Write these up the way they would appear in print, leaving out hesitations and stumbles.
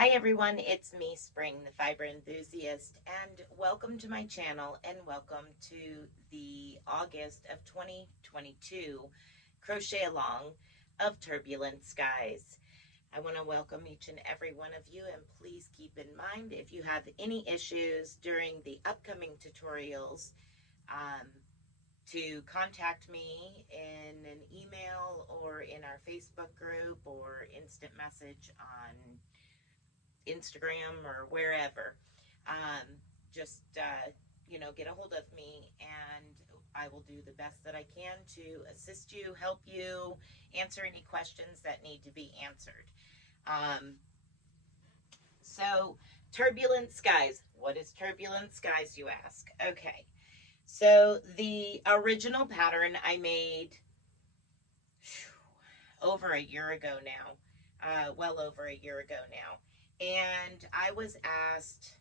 Hi everyone, it's me, Spring, the fiber enthusiast, and welcome to my channel and welcome to the August of 2022 crochet along of Turbulent Skies. I want to welcome each and every one of you, and please keep in mind if you have any issues during the upcoming tutorials to contact me in an email or in our Facebook group or instant message on Instagram or wherever. Just get a hold of me, and I will do the best that I can to assist you, help you, answer any questions that need to be answered. So, Turbulent Skies. What is Turbulent Skies, you ask? Okay. So, the original pattern I made over a year ago now, well over a year ago now. And I was asked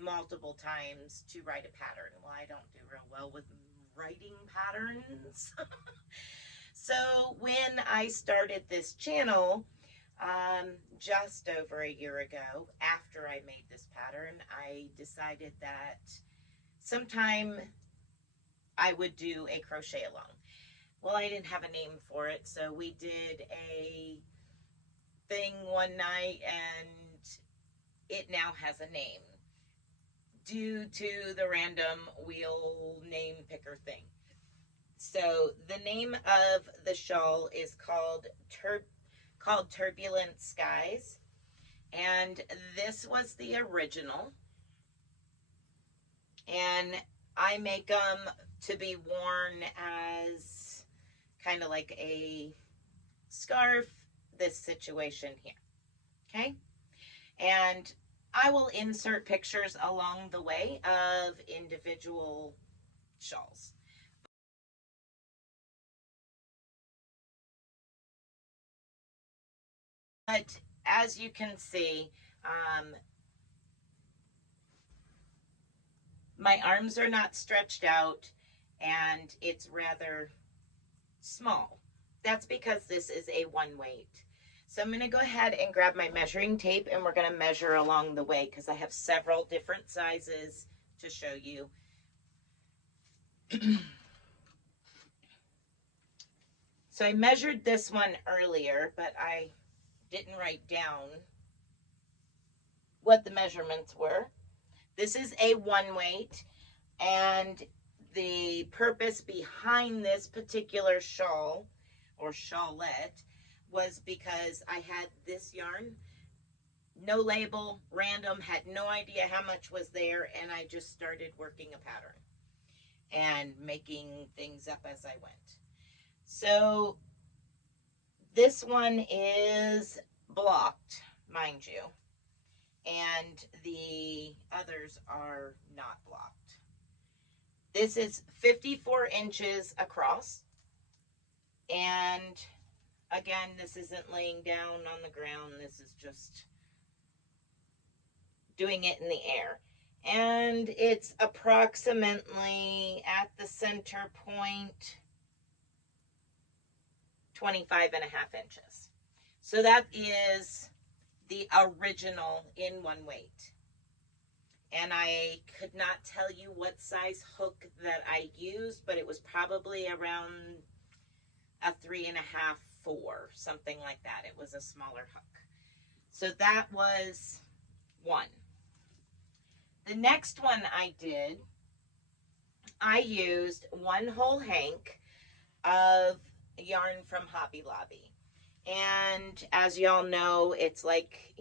multiple times to write a pattern. Well, I don't do real well with writing patterns. So when I started this channel, just over a year ago, after I made this pattern, I decided that sometime I would do a crochet along. Well, I didn't have a name for it, so we did a thing one night, and it now has a name due to the random wheel name picker thing. So the name of the shawl is called Turbulent Skies, and this was the original, and I make them to be worn as kind of like a scarf, this situation here. Okay, and I will insert pictures along the way of individual shawls. But as you can see, my arms are not stretched out and it's rather small. That's because this is a one weight. So I'm going to go ahead and grab my measuring tape, and we're going to measure along the way because I have several different sizes to show you. So I measured this one earlier, but I didn't write down what the measurements were. This is a one weight, and the purpose behind this particular shawl or shawlette was because I had this yarn, no label, random, had no idea how much was there, and I just started working a pattern and making things up as I went. So this one is blocked, mind you, and the others are not blocked. This is 54 inches across, and again, this isn't laying down on the ground, this is just doing it in the air. And it's approximately at the center point 25 and a half inches. So that is the original in one weight. And I could not tell you what size hook that I used, but it was probably around a 3.5, 4, something like that. It was a smaller hook. So that was one. The next one I did, I used one whole hank of yarn from Hobby Lobby. And as y'all know, it's like,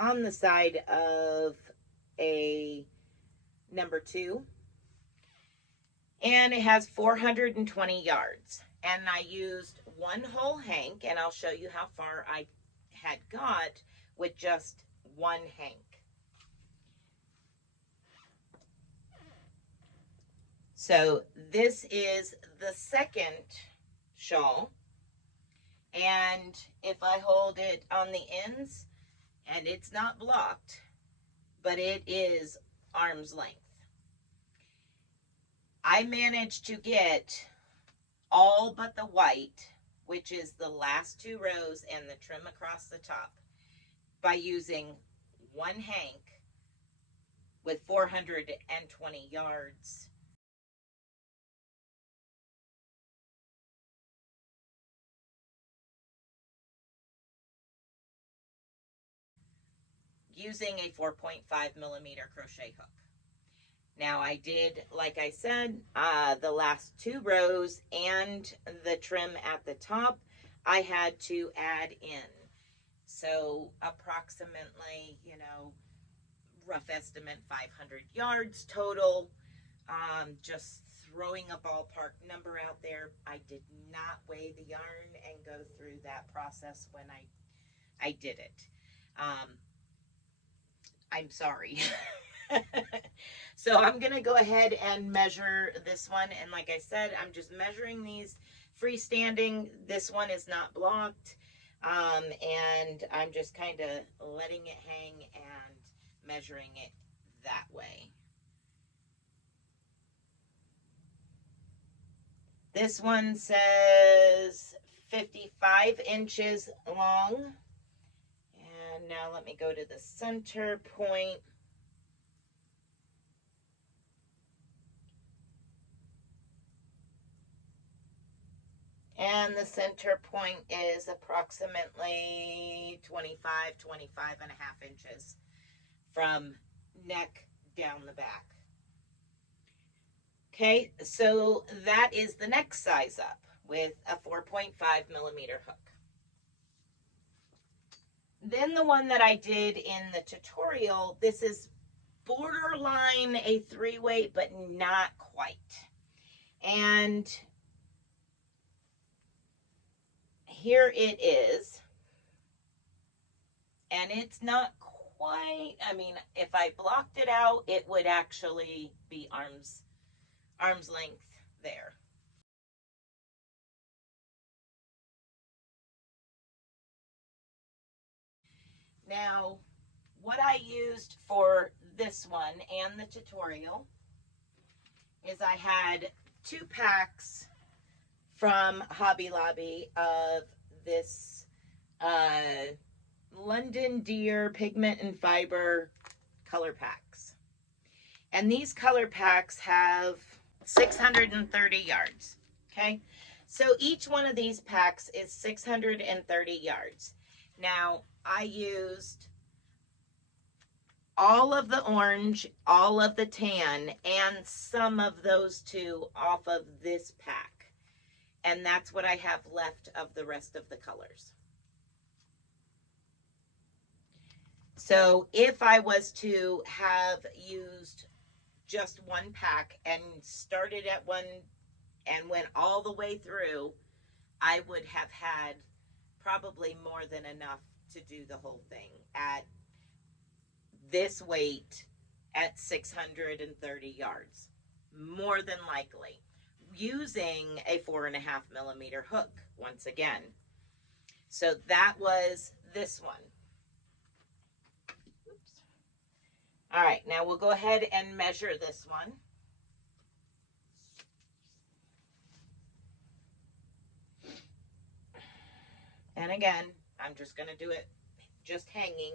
on the side of a number 2. And it has 420 yards. And I used one whole hank, and I'll show you how far I had got with just one hank. So this is the second shawl, and if I hold it on the ends, and it's not blocked, but it is arm's length. I managed to get all but the white, which is the last 2 rows and the trim across the top, by using one hank with 420 yards. Using a 4.5mm crochet hook. Now I did, like I said, the last 2 rows and the trim at the top, I had to add in. So approximately, you know, rough estimate 500 yards total. Just throwing a ballpark number out there. I did not weigh the yarn and go through that process when I did it. I'm sorry. So I'm going to go ahead and measure this one. And like I said, I'm just measuring these freestanding. This one is not blocked. And I'm just kind of letting it hang and measuring it that way. This one says 55 inches long. And now let me go to the center point. And the center point is approximately 25 and a half inches from neck down the back. Okay, so that is the next size up with a 4.5mm hook. Then the one that I did in the tutorial, this is borderline a 3-weight, but not quite. And here it is. And it's not quite, I mean, if I blocked it out, it would actually be arm's length there. Now, what I used for this one and the tutorial is I had 2 packs from Hobby Lobby of this London Deer pigment and fiber color packs. And these color packs have 630 yards. Okay, so each one of these packs is 630 yards. Now I used all of the orange, all of the tan, and some of those 2 off of this pack. And that's what I have left of the rest of the colors. So if I was to have used just one pack and started at one and went all the way through, I would have had probably more than enough to do the whole thing at this weight at 630 yards, more than likely, using a 4.5mm hook once again. So that was this one. Oops. All right, now we'll go ahead and measure this one. And again, I'm just going to do it just hanging.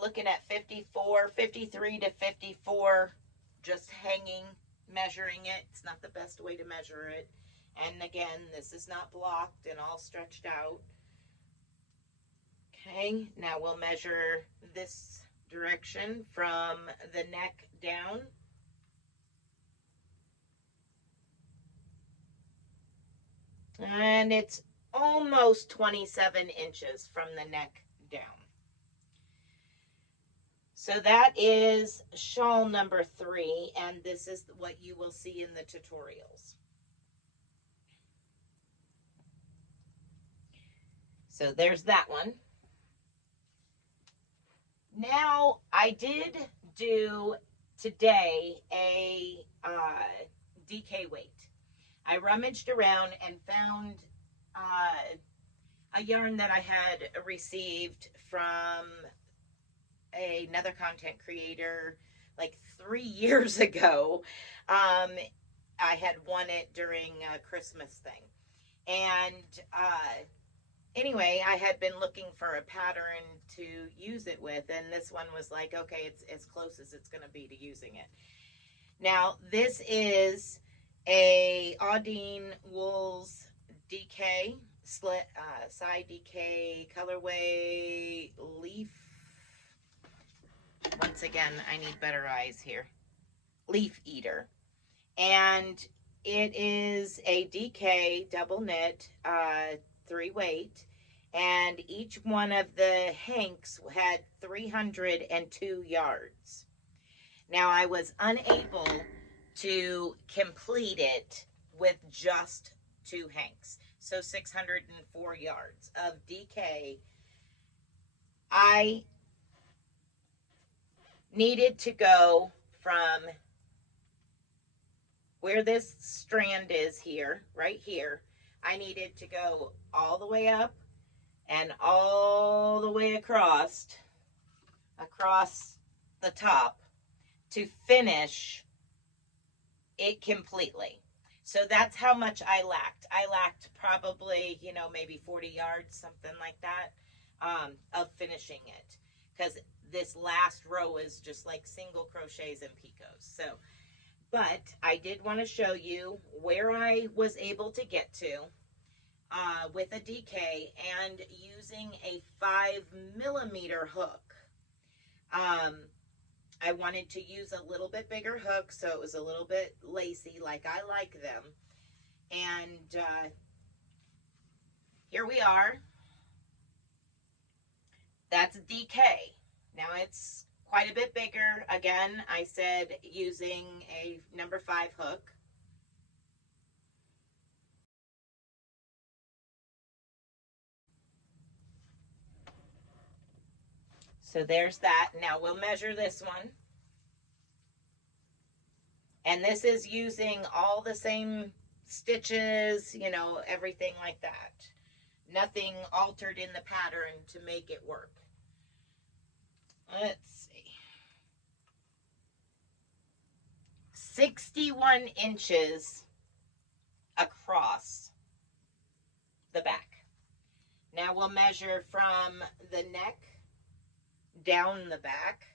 Looking at 53 to 54, just hanging, measuring it. It's not the best way to measure it. And again, this is not blocked and all stretched out. Okay, now we'll measure this direction from the neck down. And it's almost 27 inches from the neck down. So that is shawl number 3, and this is what you will see in the tutorials. So there's that one. Now, I did do today a DK weight. I rummaged around and found a yarn that I had received from another content creator like 3 years ago. I had won it during a Christmas thing. And anyway, I had been looking for a pattern to use it with, and this one was like, okay, it's as close as it's going to be to using it. Now, this is a Audine Wools DK, side DK colorway leaf. Once again, I need better eyes here. Leaf Eater. And it is a DK double knit, 3-weight, and each one of the hanks had 302 yards. Now, I was unable to complete it with just 2 hanks, so 604 yards of DK. I needed to go from where this strand is here, right here. I needed to go all the way up and all the way across the top to finish it completely. So that's how much I lacked. I lacked probably, you know, maybe 40 yards, something like that, of finishing it. Because this last row is just like single crochets and picots. So, but I did want to show you where I was able to get to with a DK and using a 5mm hook. I wanted to use a little bit bigger hook, so it was a little bit lacy, like I like them. And here we are. That's DK. Now it's quite a bit bigger. Again, I said using a number 5 hook. So there's that. Now we'll measure this one. And this is using all the same stitches, you know, everything like that. Nothing altered in the pattern to make it work. Let's see. 61 inches across the back. Now we'll measure from the neck down the back.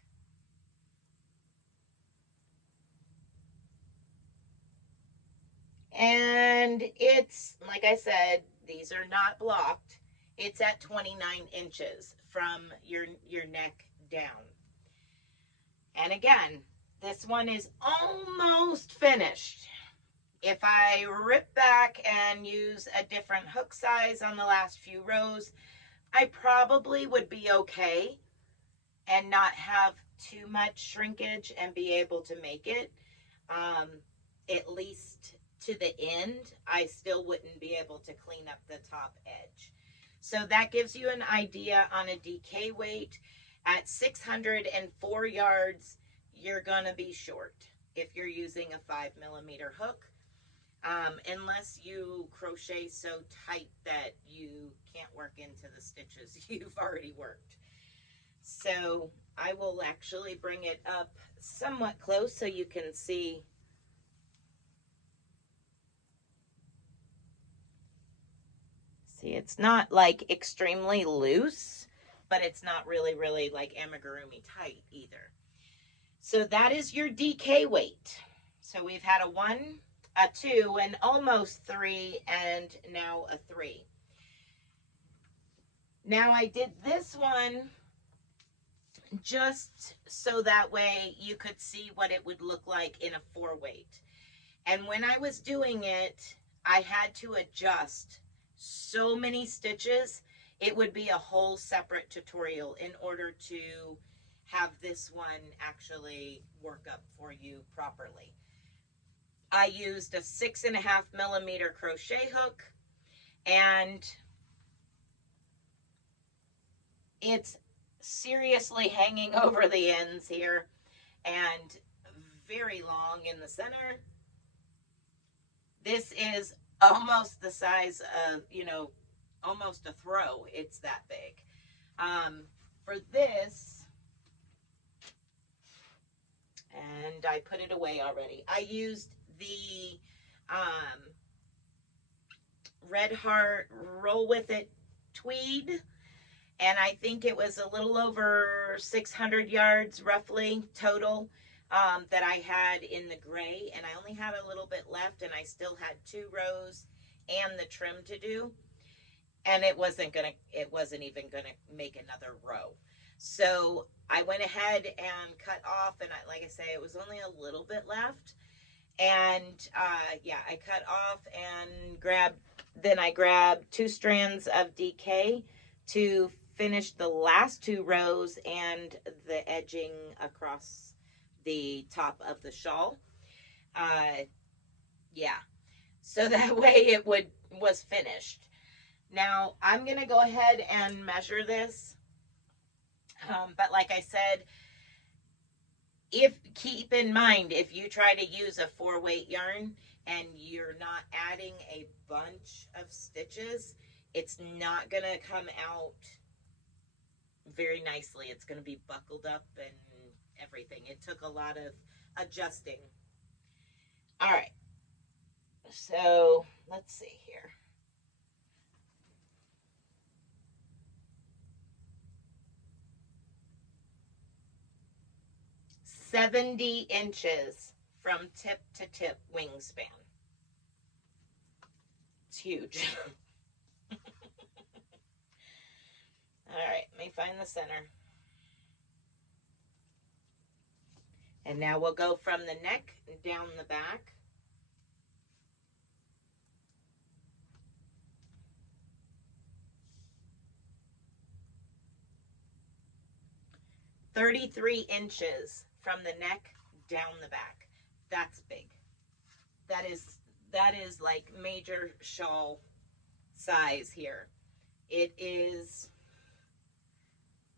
And it's, like I said, these are not blocked. It's at 29 inches from your neck down. And again, this one is almost finished. If I rip back and use a different hook size on the last few rows, I probably would be okay and not have too much shrinkage and be able to make it. At least to the end, I still wouldn't be able to clean up the top edge. So that gives you an idea on a DK weight. At 604 yards, you're gonna be short if you're using a 5mm hook, unless you crochet so tight that you can't work into the stitches you've already worked. So I will actually bring it up somewhat close so you can see. See, it's not like extremely loose, but it's not really like amigurumi tight either. So that is your DK weight. So we've had a 1, a 2, and almost 3, and now a 3. Now I did this one just so that way you could see what it would look like in a 4-weight. And when I was doing it, I had to adjust so many stitches. It would be a whole separate tutorial in order to have this one actually work up for you properly. I used a 6.5mm crochet hook, and it's seriously hanging over the ends here and very long in the center. This is almost the size of, you know, almost a throw. It's that big. For this, and I put it away already, I used the um, Red Heart Roll With It tweed, and I think it was a little over 600 yards roughly total that I had in the gray, and I only had a little bit left, and I still had 2 rows and the trim to do, and it wasn't even gonna make another row. So I went ahead and cut off, and like I say, it was only a little bit left, and yeah, I cut off and I grabbed 2 strands of DK to finish the last 2 rows and the edging across the top of the shawl. Yeah, so that way it was finished. Now I'm gonna go ahead and measure this, but like I said, keep in mind, if you try to use a 4-weight yarn and you're not adding a bunch of stitches, it's not gonna come out very nicely. It's gonna be buckled up and everything. It took a lot of adjusting. All right, so let's see here. 70 inches from tip to tip wingspan. It's huge. All right, let me find the center. And now we'll go from the neck down the back. "33 inches from the neck down the back." That's big. That is like major shawl size here. It is,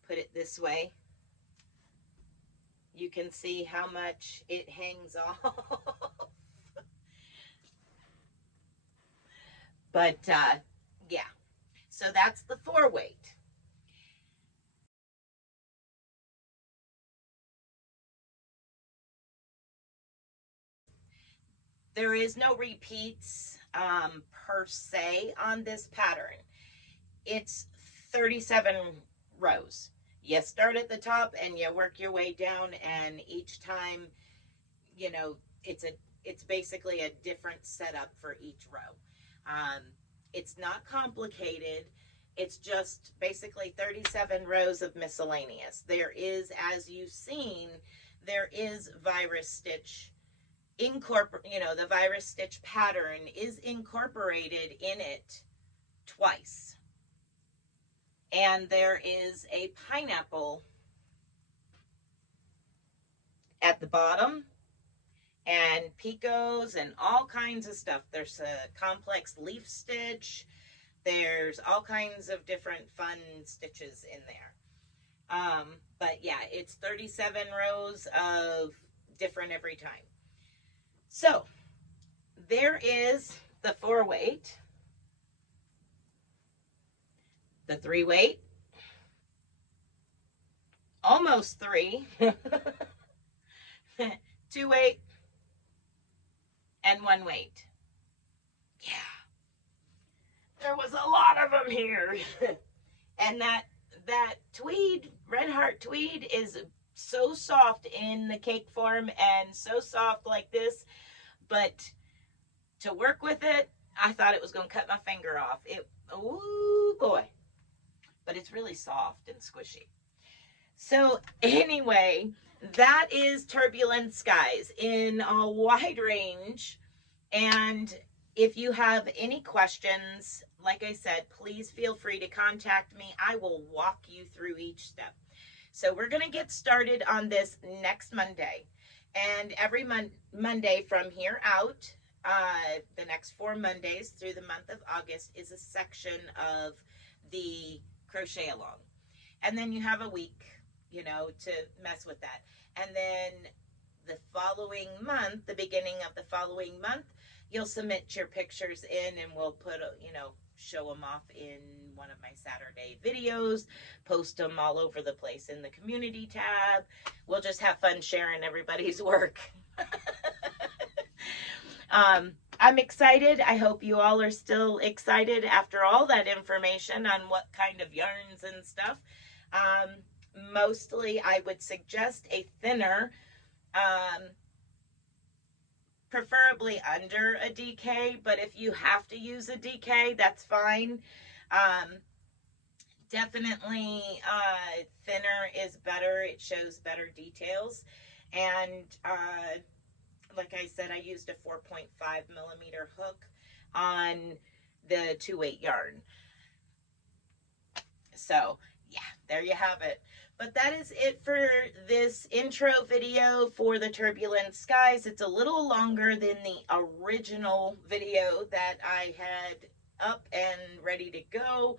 put it this way, you can see how much it hangs off. But yeah, so that's the 4-weight. There is no repeats per se on this pattern. It's 37 rows. You start at the top and you work your way down, and each time, you know, it's basically a different setup for each row. It's not complicated. It's just basically 37 rows of miscellaneous. There is, as you've seen, there is virus stitch the virus stitch pattern is incorporated in it twice. And there is a pineapple at the bottom, and picots and all kinds of stuff. There's a complex leaf stitch. There's all kinds of different fun stitches in there. But yeah, it's 37 rows of different every time. So there is the 4-weight, the 3-weight, almost 3, 2-weight, and 1-weight. Yeah, there was a lot of them here. And that tweed, Red Heart tweed, is so soft in the cake form and so soft like this, but to work with it, I thought it was going to cut my finger off. Oh boy, but it's really soft and squishy. So anyway, that is Turbulent Skies in a wide range. And if you have any questions, like I said, please feel free to contact me. I will walk you through each step. So we're going to get started on this next Monday. And every Monday from here out, the next 4 Mondays through the month of August is a section of the crochet along. And then you have a week, to mess with that. And then the following month, the beginning of the following month, you'll submit your pictures in, and we'll put, show them off in one of my Saturday videos, post them all over the place in the community tab. We'll just have fun sharing everybody's work. I'm excited. I hope you all are still excited after all that information on what kind of yarns and stuff. Mostly I would suggest a thinner, preferably under a DK, but if you have to use a DK, that's fine. Definitely thinner is better. It shows better details. And like I said, I used a 4.5 millimeter hook on the 2/8 yarn. So yeah, there you have it. But that is it for this intro video for the Turbulent Skies. It's a little longer than the original video that I had up and ready to go.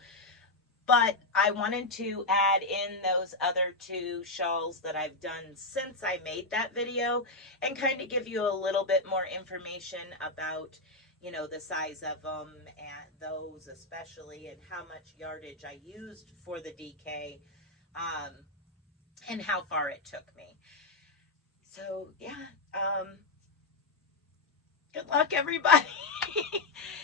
But I wanted to add in those other 2 shawls that I've done since I made that video and kind of give you a little bit more information about, you know, the size of them and those especially, and how much yardage I used for the DK, and how far it took me. So yeah, good luck everybody.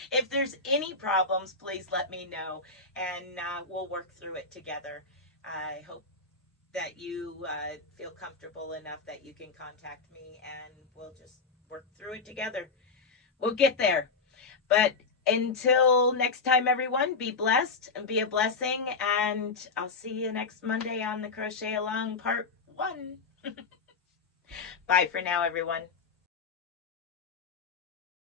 If there's any problems, please let me know, and we'll work through it together. I hope that you feel comfortable enough that you can contact me, and we'll just work through it together. We'll get there. But until next time, everyone, be blessed and be a blessing, and I'll see you next Monday on the Crochet Along Part 1. Bye for now, everyone.